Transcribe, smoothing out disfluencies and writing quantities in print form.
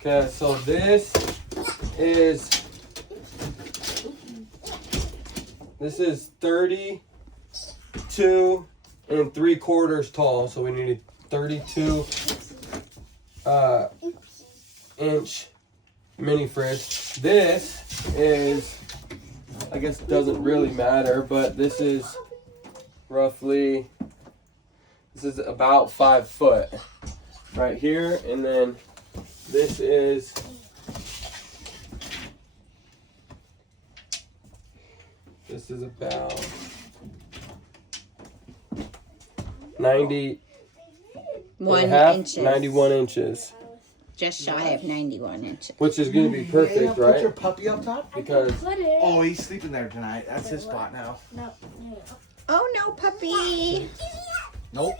Okay, so this is 32 3/4 tall. So we need a 32 inch mini fridge. This is, I guess it doesn't really matter, but this is roughly, this is about 5 foot right here, and then this is about 91 inches. Just shy of 91 inches. Which is going to be perfect, Put right? your puppy up top. Because Oh, he's sleeping there tonight. That's his spot now. Oh no, puppy! Nope.